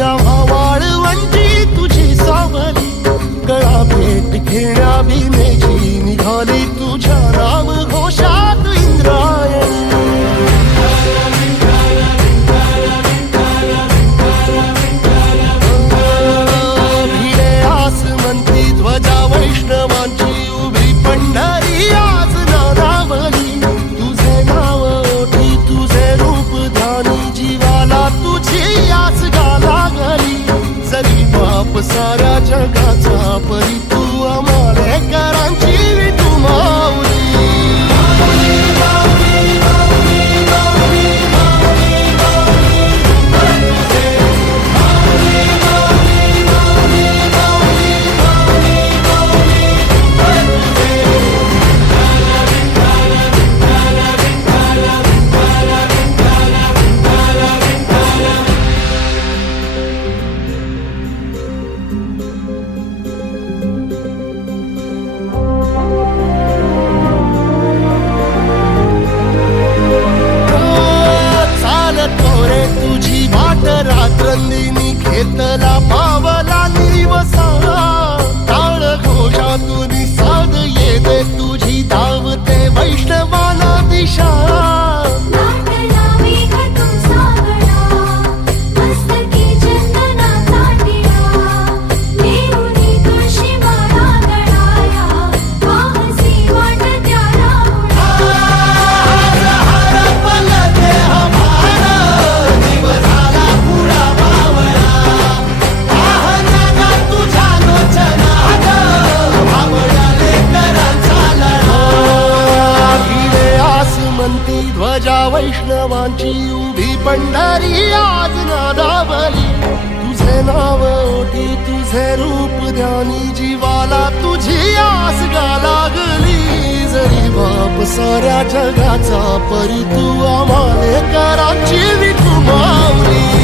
आम्हा वाळवंटी तुझी सावली, गळा भेट घेण्या भीमेची निघाली तुझ्या नाम घोषात इंद्रायणी. भिडे आसमंती ध्वजा वैष्णवांची उभी पंढरी आज नानावली, तुझे नाव ओठी तुझे रूप ध्यानी जीवाला तुझी आस गा लागली. जरी बाप साऱ्या जगाचा परी तू आमालेकरांची विठू माऊली. रात्रंदिनी घेतला पावला निवसा, टाळ घोषातून साध येते तुझी धावते वैष्णवाला दिशा. ध्वजा वैष्णवांची उभी पंढरी आज नादावली, तुझे नाव ओठी तुझे रूप ध्यानी जीवाला तुझी आस गा लागली. जरी बाप साऱ्या जगाचा परी तू आमालेकरांची विठू माऊली.